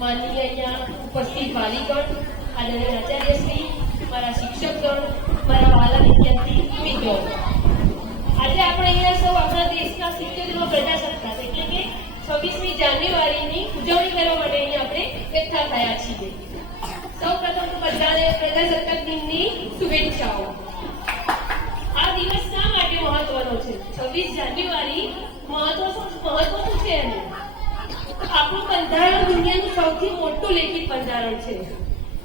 માનનીય અહીંયા ઉપસ્થિત વાલીગણ, આદરણીય આચાર્યશ્રી, મારા શિક્ષકગણ, મારા વહાલા વિદ્યાર્થી મિત્રો, આજે આપણે અહીંયા સૌ આપણા દેશના 70મા પ્રજાસત્તાક એટલે કે 26મી જાન્યુઆરીની ઉજવણી કરવા માટે અહીંયા આપણે એકઠા થયા છીએ. સૌ પ્રથમ તો બધાને પ્રજાસત્તાક દિનની શુભેચ્છાઓ. આ દિવસ શા માટે મહત્વનો છે? 26 જાન્યુઆરી મહત્વ છે એનું. આપણું બંધારણ દુનિયાનું સૌથી મોટું લેખિત બંધારણ છે,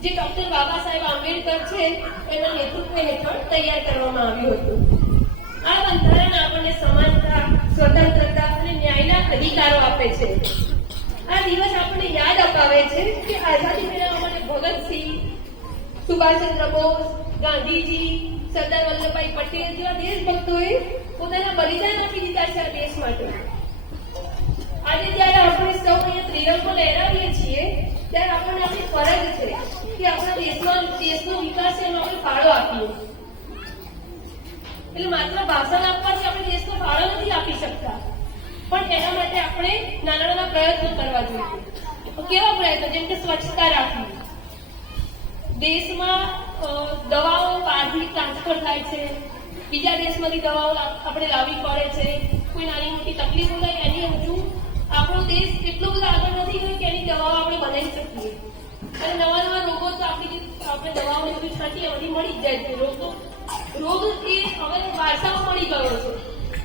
જે ડોક્ટર બાબા સાહેબ આંબેડકર છે એના નેતૃત્વ હેઠળ તૈયાર કરવામાં આવ્યું હતું. આ બંધારણ આપણને સમાનતા, સ્વતંત્રતા અને ન્યાયના અધિકારો આપે છે. આ દિવસ આપણને યાદ અપાવે છે કે આઝાદી મેળવવા માટે ભગતસિંહ, સુભાષચંદ્ર બોઝ, ગાંધીજી, સરદાર વલ્લભભાઈ પટેલ જેવા દેશભક્તોએ પોતાના બલિદાન આપી દીધા છે આ દેશ માટે. આજે જ્યારે આપણે સૌ અહીંયા ત્રિરંગો લહેરાવીએ છીએ ત્યારે આપણને આપણી ફરજ છે કે આપણા દેશનો વિકાસ એનો આપણે ફાળો આપીએ. એટલે માત્ર ભાષણ આપવાથી આપણે દેશનો ફાળો નથી આપી શકતા, પણ એના માટે આપણે નાના નાના પ્રયત્નો કરવા જોઈએ. કેવા પ્રયત્નો? જેમ કે સ્વચ્છતા રાખવી. દેશમાં દવાઓ બહારથી ટ્રાન્સફર થાય છે, બીજા દેશમાંથી દવાઓ આપણે લાવવી પડે છે. કોઈ નાની મોટી તકલીફ હોય એની હજુ આપણો દેશ એટલો બધો આગળ નથી ગયો કે એની દવાઓ આપણે બનાવી શકીએ. અને નવા નવા રોગો તો આપણે દવાઓ બધી છાંટીએ બધી મળી જ જાય છે. રોગ એ હવે વારસામાં મળી ગયો છે,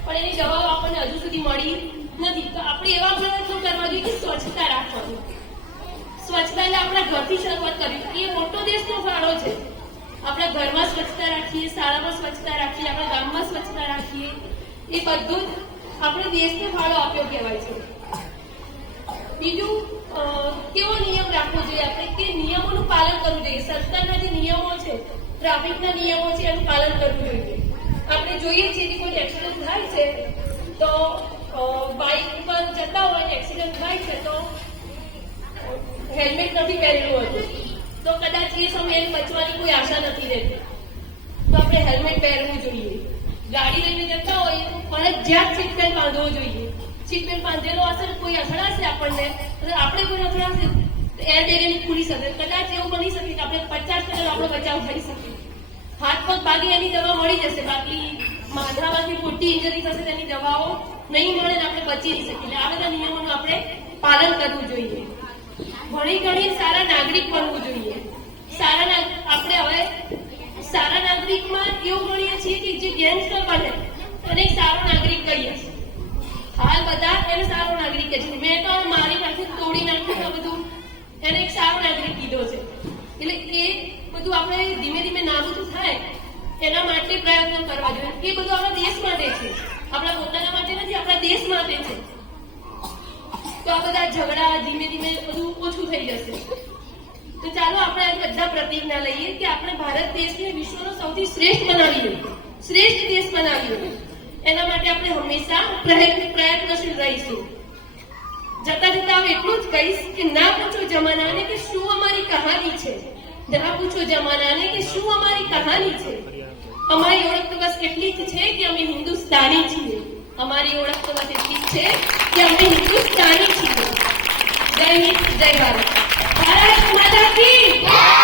પણ એની દવાઓ આપણને હજુ સુધી મળી નથી. તો આપણે એવા પ્રયત્નો કરવા જોઈએ કે સ્વચ્છતા રાખવાની. સ્વચ્છતા એટલે આપણા ઘરથી શરૂઆત કરવી. એ મોટો દેશનો ફાળો છે. આપણા ઘરમાં સ્વચ્છતા રાખીએ, શાળામાં સ્વચ્છતા રાખીએ, આપણા ગામમાં સ્વચ્છતા રાખીએ, એ બધું જ આપણે દેશને ફાળો આપ્યો કહેવાય છે. બીજું, કેવો નિયમ રાખવો જોઈએ આપણે કે નિયમોનું પાલન કરવું જોઈએ. સરકારના જે નિયમો છે, ટ્રાફિકના નિયમો છે, એનું પાલન કરવું જોઈએ. આપણે જોઈએ છીએ કે કોઈ એક્સિડન્ટ થાય છે તો બાઇક પર જતા હોય એક્સિડન્ટ થાય છે તો હેલ્મેટ નથી પહેરેલું હતું તો કદાચ એ સમયે બચવાની કોઈ આશા નથી રહેતી, તો આપણે હેલ્મેટ પહેરવું જોઈએ. ગાડી લઈને જતા હોય તો ફરજિયાત સીટ બેલ્ટ બાંધવો જોઈએ. સીટ બેલ્ટ બાંધેલો હશે કોઈ અથડાશે આપણને, આપણે કોઈ અથડાશે એર બેગ ખુલી શકે. કદાચ એવું બની શકે કે આપણે 50% આપણો બચાવ થઈ શકે. હાથ પગ ભાગી એની દવા મળી જશે, બાકી માથામાંથી મોટી ઇન્જરી થશે તેની દવાઓ નહીં મળે ને આપણે બચી નહીં શકીએ. આ બધા નિયમોનું આપણે પાલન કરવું જોઈએ. ભણી ગણી સારા નાગરિક બનવું જોઈએ. આપણે હવે સારા નાગરિકમાં એવું ગણીએ છીએ કે જે ગેંગસ્ટર બને એને સારો નાગરિક કહીએ છીએ. હાલ બધા એને સારો નાગરિક કહે છે. મેં તો મારી પાસે તોડી નાખ્યું બધું એને એક સારો નાગરિક કીધો છે. એટલે એ બધું આપણે ધીમે ધીમે નાબૂદ થાય એના માટે પ્રયત્નો કરવા જોઈએ. એ બધું આપણા દેશ માટે છે, આપણા પોતાના માટે નથી, આપણા દેશ માટે છે. તો આ બધા ઝઘડા ધીમે ધીમે બધું ઓછું થઈ જશે. તો ચાલો આપણે આ બધા પ્રતિજ્ઞા લઈએ કે આપણે ભારત દેશને વિશ્વનો સૌથી શ્રેષ્ઠ બનાવીએ, શ્રેષ્ઠ દેશ બનાવીએ. એના માટે આપણે હંમેશા પ્રયત્નશીલ રહીશું. જતા જતા હું એટલું જ કહીશ કે ના પૂછો જમાનાને કે શું અમારી કહાની છે, ના પૂછો જમાનાને કે શું અમારી કહાની છે. અમારી ઓળખ તો બસ એટલી જ છે કે અમે હિન્દુસ્તાની છીએ. અમારી ઓળખ તો બસ એટલી જ છે કે અમે હિન્દુસ્તાની છીએ. જય હિન્દ, જય ભારત. ભારત માતા કી જય.